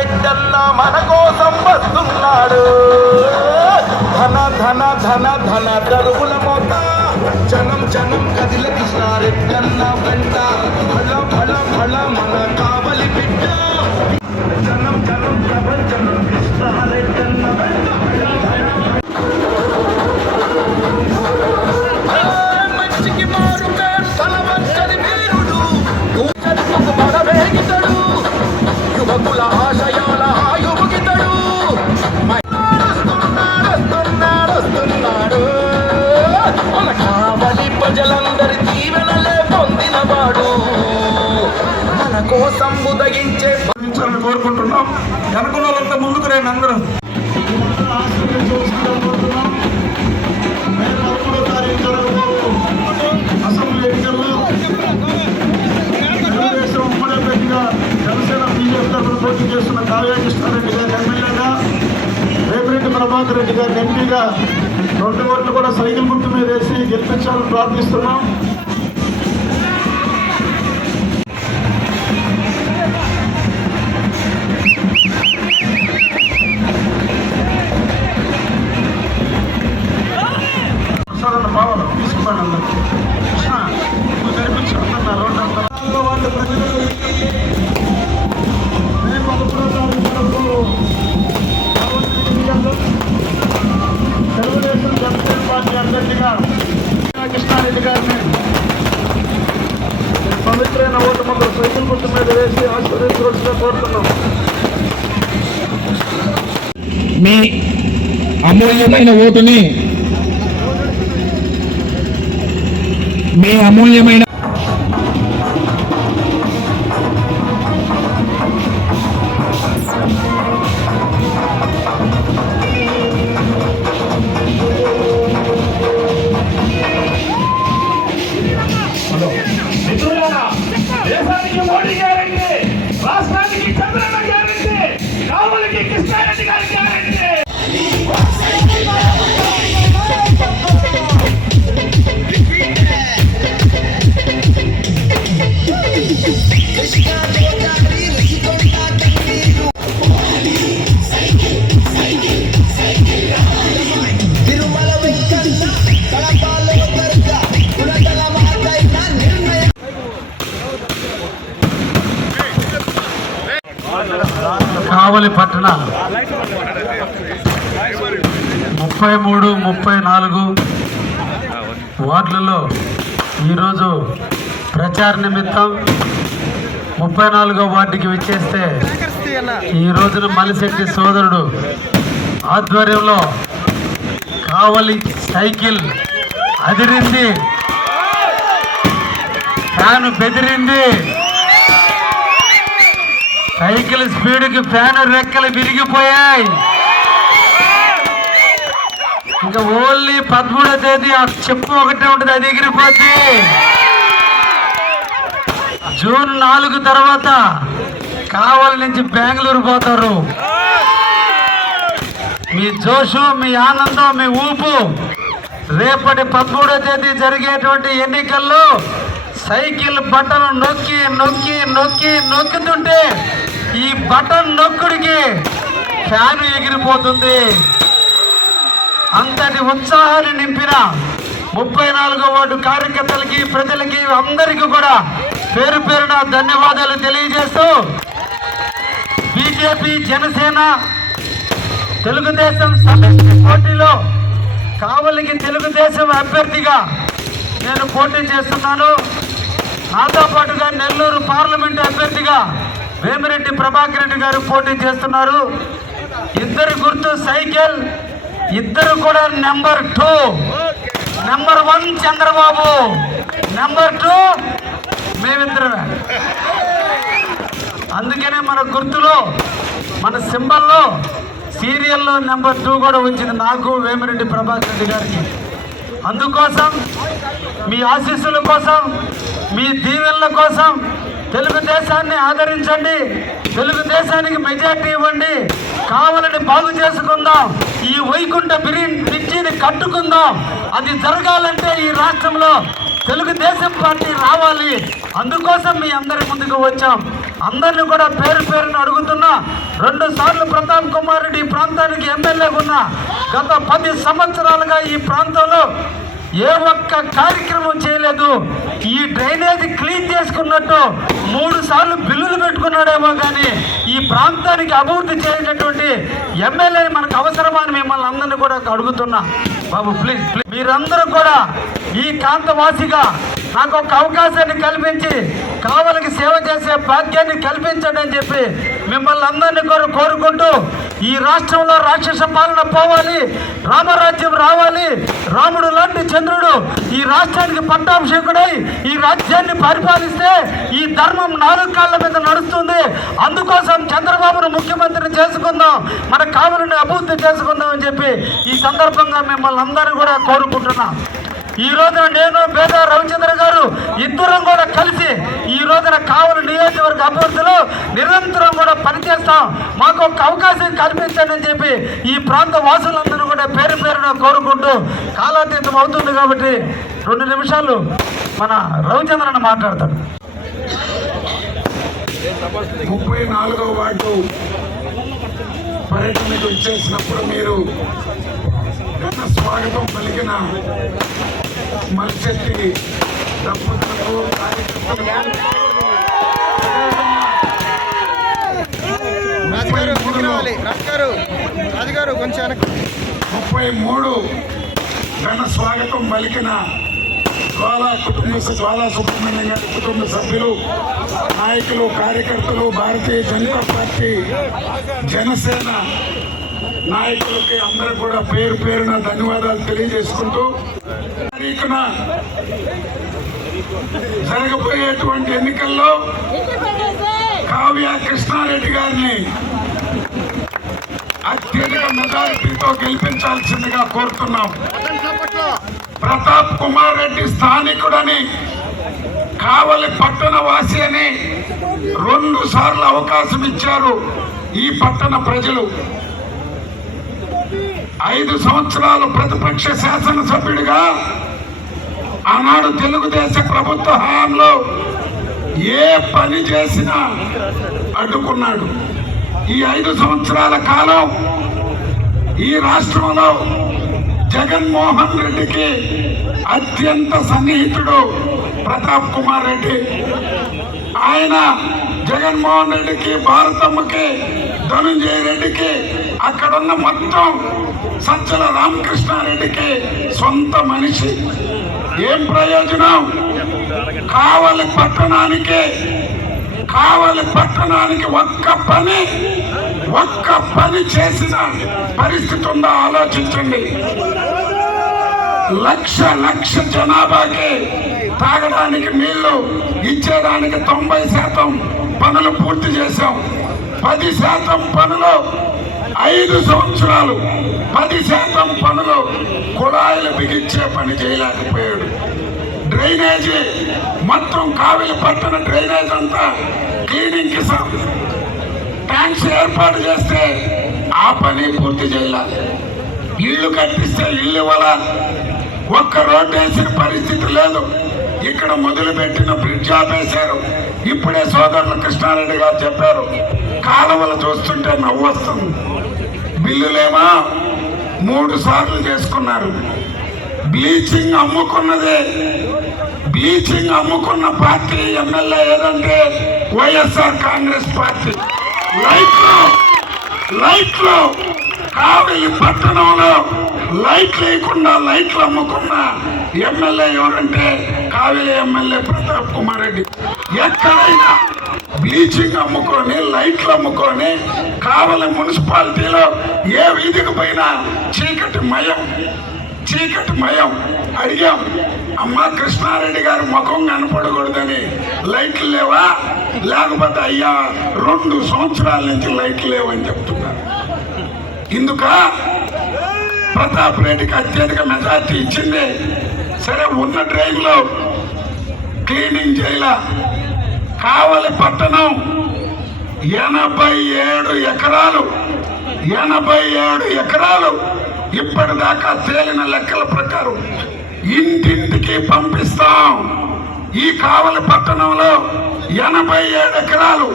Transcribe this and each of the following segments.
రెడ్డన్న మన కోసం వస్తున్నాడు. ధన ధన ధన ధన దరువుల మోత జనం జనం కదిల కృష్ణారెడ్డన్న వెంట ఫల ఫల ఫల మన కావలి బిడ్డ. జనం జనం ప్రపంచనం కృష్ణారెడ్డన్న వెంట మంచికి మారు పేరు తలవంచని వీరుడు కూచరుకు బలవేగితడు యువకుల ఆశయాల ఆయుగితడు. వస్తున్నాడు మన కావలి ప్రజలందరి దీవెనలే పొందినవాడు. మన కోసం ఉదయించే కోరుకుంటున్నాం. వెనకున్న వాళ్ళంతా ముందుకు రండి అందరూ. 13వ తారీఖు జరగబోతు అసెంబ్లీ ఎన్నికల్లో తెలుగుదేశం ఉమ్మడి అభ్యర్థిగా జనసేన బీజేపీ తరఫున పోటీ చేస్తున్న కావ్య కృష్ణారెడ్డి గారి ఎమ్మెల్యేగా, వేమిరెడ్డి ప్రభాకర్ రెడ్డి గారిని ఎంపీగా 2 ఓట్లు కూడా సైకిల్ గుర్తు మీద వేసి గెలిపించాలని ప్రార్థిస్తున్నాం. భావన తీసుకోండి అందరూ. కృష్ణ నువ్వు జరిపించుకుంటున్నా రోడ్డు అంతా వాళ్ళ ప్రజలకు రేపు 11వ తెలుగుదేశం జనసేన పార్టీ అభ్యర్థిగా కృష్ణారెడ్డి గారిని పవిత్రైన ఓటు మొదలు సైకిల్ గుర్తు మీద వేసి ఆశీర్వదించవలసిగా కోరుతున్నాం. మీ అమూల్యమైన ఓటుని మీ అమూల్యమైన దేశానికి మోడీ గ్యారెంటీ, రాష్ట్రానికి చంద్రబాబు గ్యారెంటీ, కావలికి కృష్ణారెడ్డి గారి గ్యారెంటీ. కావలి పట్టణ 33, 34 వార్డులలో ఈరోజు ప్రచార నిమిత్తం 34వ వార్డుకి విచ్చేస్తే ఈ రోజున మలిశెట్టి సోదరుడు ఆధ్వర్యంలో కావలి సైకిల్ అదిరింది, ఫ్యాను బెదిరింది. సైకిల్ స్పీడ్కి ఫ్యాన్ రెక్కలు విరిగిపోయాయి. ఇంకా ఓన్లీ 13వ తేదీ ఆ చెప్పు ఒకటే ఉంటుంది, అది ఎగిరిపోద్ది. జూన్ 4 తర్వాత కావలి నుంచి బెంగళూరు పోతారు. మీ జోషు, మీ ఆనందం, మీ ఊపు రేపటి 13వ తేదీ జరిగేటువంటి ఎన్నికల్లో సైకిల్ బటన్ నొక్కి నొక్కి నొక్కి నొక్కుతుంటే ఈ బటన్ నొక్కుడికి ఫ్యాన్ ఎగిరిపోతుంది. అంతటి ఉత్సాహాన్ని నింపిన 34వ వార్డు కార్యకర్తలకి, ప్రజలకి, అందరికీ కూడా పేరు పేరున ధన్యవాదాలు తెలియజేస్తూ, బీజేపీ, జనసేన, తెలుగుదేశం సమిష్టి పోటీలో కావలికి తెలుగుదేశం అభ్యర్థిగా నేను పోటీ చేస్తున్నాను. నాతో పాటుగా నెల్లూరు పార్లమెంటు అభ్యర్థిగా వేమిరెడ్డి ప్రభాకర్ రెడ్డి గారు పోటీ చేస్తున్నారు. ఇద్దరు గుర్తు సైకిల్, ఇద్దరు కూడా నెంబర్ 2. నెంబర్ 1 చంద్రబాబు, నెంబర్ 2 మేమిద్దరమే. అందుకనే మన గుర్తులో, మన సింబల్లో, సీరియల్లో నెంబర్ 2 కూడా వచ్చింది నాకు, వేమిరెడ్డి ప్రభాకర్ రెడ్డి గారికి. అందుకోసం మీ ఆశీస్సుల కోసం, మీ దీవెనల కోసం తెలుగుదేశాన్ని ఆదరించండి, తెలుగుదేశానికి మెజార్టీ ఇవ్వండి. కావలిని బాగు చేసుకుందాం, ఈ వైకుంఠ బ్రిడ్జిని కట్టుకుందాం. అది జరగాలంటే ఈ రాష్ట్రంలో తెలుగుదేశం పార్టీ రావాలి. అందుకోసం మీ అందరి ముందుకు వచ్చాం. అందరినీ కూడా పేరు పేరుని అడుగుతున్నా. 2 సార్లు ప్రతాప్ కుమార్ రెడ్డి ఈ ప్రాంతానికి ఎమ్మెల్యేగా ఉన్నా. గత 10 సంవత్సరాలుగా ఈ ప్రాంతంలో ఏ ఒక్క కార్యక్రమం చేయలేదు. ఈ డ్రైనేజ్ క్లీన్ చేసుకున్నట్టు 3 సార్లు బిల్లులు పెట్టుకున్నాడేమో కానీ ఈ ప్రాంతానికి అభివృద్ధి చేయనటువంటి ఎమ్మెల్యేని మనకు అవసరమని మిమ్మల్ని అందరినీ కూడా అడుగుతున్నా. బాబు ప్లీజ్ మీరందరూ కూడా ఈ ప్రాంతవాసిగా నాకు ఒక అవకాశాన్ని కల్పించి కావలికి సేవ చేసే భాగ్యాన్ని కల్పించండి అని చెప్పి మిమ్మల్ని అందరినీ కోరుకుంటూ ఈ రాష్ట్రంలో రాక్షస పాలన పోవాలి, రామరాజ్యం రావాలి, రాముడు లాంటి చంద్రుడు ఈ రాష్ట్రానికి పట్టాభిషేకుడై ఈ రాజ్యాన్ని పరిపాలిస్తే ఈ ధర్మం 4 కాళ్ళ మీద నడుస్తుంది. అందుకోసం చంద్రబాబును ముఖ్యమంత్రిని చేసుకుందాం, మన కావలిని అభివృద్ధి చేసుకుందాం అని చెప్పి ఈ సందర్భంగా మిమ్మల్ని అందరూ కూడా కోరుకుంటున్నాం. ఈ రోజున నేను పేద రవిచంద్ర గారు ఇద్దరం కూడా కలిసి ఈ రోజున కావలి నియోజకవర్గ అభివృద్ధిలో నిరంతరం కూడా పనిచేస్తాం. మాకు ఒక అవకాశం కల్పించండి అని చెప్పి ఈ ప్రాంత వాసులందరూ కూడా పేరు పేరున కోరుకుంటూ కాలాతీతం అవుతుంది కాబట్టి 2 నిమిషాలు మన రవిచంద్రని మాట్లాడతాడు. 34వ వార్డు పర్యటనకు వచ్చేసినప్పుడు మీరు ఘన స్వాగతం పలికిన మల్శెట్టి దంపతులకు, కార్యకర్తలకు 33 ఘన స్వాగతం పలికిన జ్వాలా సుబ్రహ్మణ్యం గారి కుటుంబ సభ్యులు, నాయకులు, కార్యకర్తలు, భారతీయ జనతా పార్టీ, జనసేన నాయకులకి అందరూ కూడా పేరు పేరున ధన్యవాదాలు తెలియజేసుకుంటూ తారీఖున జరగబోయేటువంటి ఎన్నికల్లో కావ్య కృష్ణారెడ్డి గారిని అత్యధిక మెజారిటీతో గెలిపించాల్సిందిగా కోరుతున్నాం. ప్రతాప్ కుమార్ రెడ్డి స్థానికుడని, కావలి పట్టణ వాసి అని 2 సార్లు అవకాశం ఇచ్చారు ఈ పట్టణ ప్రజలు. 5 సంవత్సరాలు ప్రతిపక్ష శాసనసభ్యుడిగా ఆనాడు తెలుగుదేశ ప్రభుత్వ హయాంలో ఏ పని చేసినా అడ్డుకున్నాడు. ఈ 5 సంవత్సరాల కాలం ఈ రాష్ట్రంలో జగన్మోహన్ రెడ్డికి అత్యంత సన్నిహితుడు ప్రతాప్ కుమార్ రెడ్డి. ఆయన జగన్మోహన్ రెడ్డికి, భారతమ్మకి, ధనుంజయ రెడ్డికి, అక్కడున్న మొత్తం సజ్జల రామకృష్ణారెడ్డికి సొంత మనిషి. ఏం ప్రయోజనం? కావలి పట్టణానికి ఒక్క పని చేసిన పరిస్థితి ఉందా ఆలోచించండి. లక్ష జనాభాకి తాగడానికి నీళ్లు ఇచ్చేదానికి 90% పనులు పూర్తి చేశాం. 10% పనులు 5 సంవత్సరాలు, 10% పనులు కుళాయిలు బిగించే పని చేయలేకపోయాడు. డ్రైనేజీ మొత్తం కావిలి పట్టణ డ్రైనేజ్ అంతా క్లీనింగ్ కి ట్యాంక్స్ ఏర్పాటు చేస్తే ఆ పని పూర్తి చేయాలి. ఇల్లు కట్టిస్తే ఇల్లు ఇవ్వాలా, ఒక్క రోడ్డు వేసిన పరిస్థితి లేదు. ఇక్కడ మొదలుపెట్టిన బ్రిడ్జ్ ఆపేశారు. ఇప్పుడే సోదరులు కృష్ణారెడ్డి గారు చెప్పారు, కాలువలు చూస్తుంటే నవ్వు వస్తుంది. బిల్లులేమో 3 సార్లు చేసుకున్నారు. బ్లీచింగ్ అమ్ముకున్న పార్టీ ఎమ్మెల్యే ఏదంటే వైఎస్ఆర్ కాంగ్రెస్ పార్టీ. లైట్లు కావలి పట్టణంలో లైట్ లేకుండా లైట్లు అమ్ముకున్న ఎమ్మెల్యే ఎవరంటే కావలి ఎమ్మెల్యే ప్రతాప్ కుమార్ రెడ్డి. ఎక్కడైనా బ్లీచింగ్ అమ్ముకొని, లైట్లు అమ్ముకొని కావలి మున్సిపాలిటీలో ఏ వీధికి పోయినా చీకటి మయం. అడిగాం, అమ్మా కృష్ణారెడ్డి గారి ముఖం కనపడకూడదని లైట్లు లేవా? లేకపోతే అయ్యా 2 సంవత్సరాల నుంచి లైట్లు లేవని చెప్తున్నారు. ఇందుక ప్రతాప్ రెడ్డికి అత్యధిక మెజార్టీ ఇచ్చింది. సరే, ఉన్న డ్రైన్లో క్లీనింగ్ చేయాల. కావలి పట్టణం 87 ఎకరాలు ఇప్పటిదాకా తేలిన లెక్కల ప్రకారం ఇంటింటికి పంపిస్తాం. ఈ కావలి పట్టణంలో 87 ఎకరాలు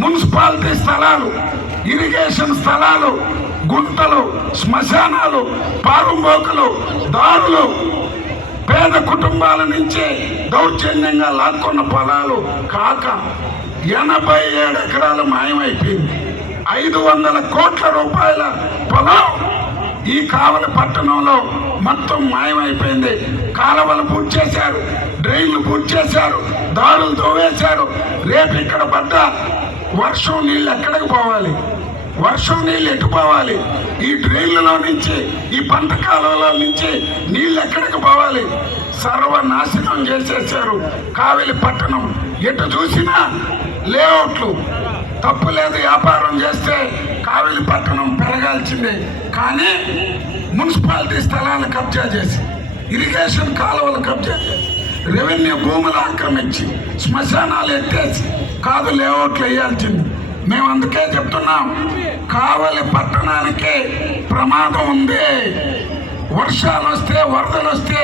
మున్సిపాలిటీ స్థలాలు, ఇరిగేషన్ స్థలాలు, గుంటలు, శ్మశానాలు, పారుంబోకులు, దారులు, పేద కుటుంబాల నుంచి దౌర్జన్యంగా లాక్కున్న పొలాలు కాక 87 ఎకరాలు మాయమైపోయింది. 500 కోట్ల రూపాయల పొలం ఈ కావలి పట్టణంలో మొత్తం మాయమైపోయింది. కాలువలు పూర్తి చేశారు, డ్రైన్లు పూర్తి చేశారు, దారులు తోవేశారు. రేపు ఇక్కడ పడ్డ వర్షం నీళ్ళు ఎక్కడికి పోవాలి? వర్షం నీళ్ళు ఎటు పోవాలి? ఈ డ్రైన్లలో నుంచి, ఈ పంట కాలువల నుంచి నీళ్ళు ఎక్కడికి పోవాలి? సర్వనాశనం చేసేసారు కావలి పట్టణం. ఎటు చూసినా లేఅవుట్లు. తప్పు లేదు, వ్యాపారం చేస్తే కావలి పట్టణం పెరగాల్సిందే. కానీ మున్సిపాలిటీ స్థలాలు కబ్జా చేసి, ఇరిగేషన్ కాలువలు కబ్జా చేసి, రెవెన్యూ భూములు ఆక్రమించి, శ్మశానాలు ఎత్తేసి కాదు లేఅవుట్లు వేయాల్సింది. మేము అందుకే చెప్తున్నాం, కావలి పట్టణానికే ప్రమాదం ఉంది. వర్షాలు వస్తే, వరదలు వస్తే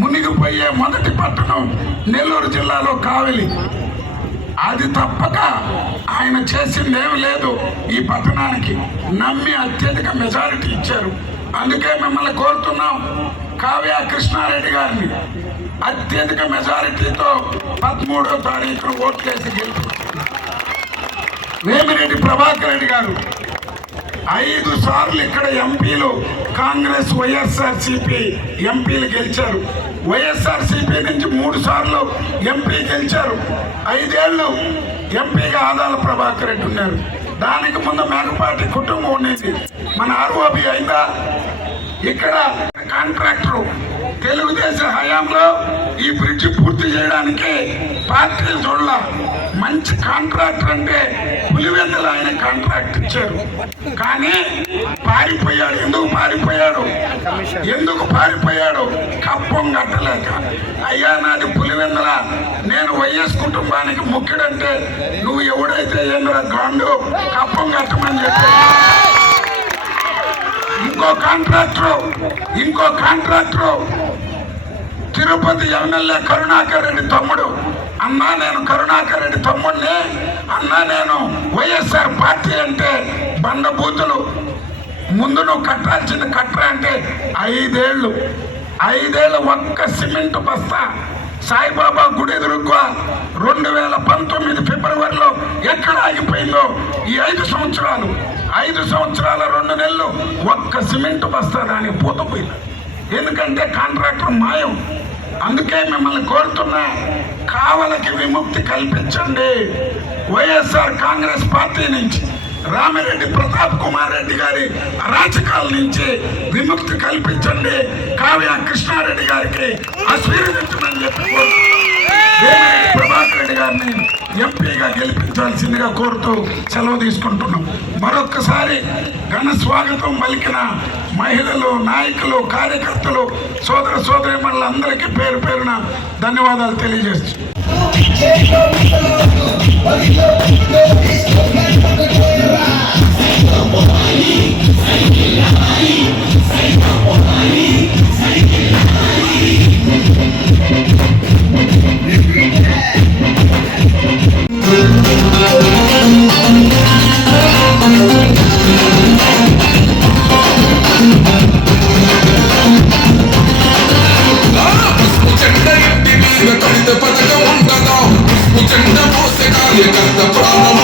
మునిగిపోయే మొదటి పట్టణం నెల్లూరు జిల్లాలో కావలి. అది తప్పక ఆయన చేసిందేమి లేదు. ఈ పట్టణానికి నమ్మి అత్యధిక మెజారిటీ ఇచ్చారు. అందుకే మిమ్మల్ని కోరుతున్నాం, కావ్య కృష్ణారెడ్డి గారిని అత్యధిక మెజారిటీతో 13వ తారీఖున ఓట్లేసి గెలుపుతున్నారు. వేమిరెడ్డి ప్రభాకర్ రెడ్డి గారు 5 సార్లు ఇక్కడ ఎంపీలు, కాంగ్రెస్ వైఎస్ఆర్సీపీ ఎంపీలు గెలిచారు. వైఎస్ఆర్సీపీ నుంచి 3 సార్లు ఎంపీ గెలిచారు. 5 ఏళ్ళు ఎంపీగా ఆదాల ప్రభాకర్ రెడ్డి ఉన్నారు. దానికి ముందు మేకపాటి కుటుంబం ఉండేది. మన ఆర్ఓబి అయిందా? ఇక్కడ కాంట్రాక్టరు తెలుగుదేశం హయాంలో ఈ బ్రిడ్జి పూర్తి చేయడానికి పార్టీలు చూడాల. మంచి కాంట్రాక్టర్ అంటే పులివెందులు ఆయన కాంట్రాక్ట్ ఇచ్చారు. కానీ పారిపోయాడు. ఎందుకు పారిపోయాడు? కప్పం కట్టలేక. అయ్యా, నాది పులివెందుల, నేను వైఎస్ కుటుంబానికి ముఖ్యుడంటే నువ్వు ఎవడైతే ఏంద్రా గాండు కప్పం కట్టమని చెప్పాడు. ఇంకో కాంట్రాక్టరు తిరుపతి ఎమ్మెల్యే కరుణాకర్ రెడ్డి తమ్ముడు. అన్నా, నేను కరుణాకర్ రెడ్డి తమ్ముడిని. అన్నా, నేను వైఎస్ఆర్ పార్టీ అంటే బండబూతులు. ముందు నువ్వు కట్టాల్సింది కట్టరా అంటే 5 ఏళ్ళు ఒక్క సిమెంట్ బస్తా సాయిబాబా గుడి ఎదురుగా 2019 ఫిబ్రవరిలో ఎక్కడ ఆగిపోయిందో ఈ 5 సంవత్సరాలు 2 నెలలు ఒక్క సిమెంట్ బస్తా దానికి పోతపోయింది. ఎందుకంటే కాంట్రాక్టర్ మాయం. అందుకే మిమ్మల్ని కోరుతున్నా, కావలికి విముక్తి కల్పించండి. వైఎస్ఆర్ కాంగ్రెస్ పార్టీ నుంచి, రామిరెడ్డి ప్రతాప్ కుమార్ రెడ్డి గారి అరాచకాల నుంచి విముక్తి కల్పించండి. కావ్య కృష్ణారెడ్డి గారికి ఆశీర్వదించమని చెప్పి వేమిరెడ్డి ప్రభాకర్ రెడ్డి గారిని ఎంపీగా గెలిపించాల్సిందిగా కోరుతూ సెలవు తీసుకుంటున్నాం. మరొక్కసారి ఘన స్వాగతం పలికిన మహిళలు, నాయకులు, కార్యకర్తలు, సోదర సోదరీమణులందరికీ పేరు పేరున ధన్యవాదాలు తెలియజేస్తున్నాం. పథకం ఉంటదా? జెండా మోసే కార్యకర్త ప్రాణం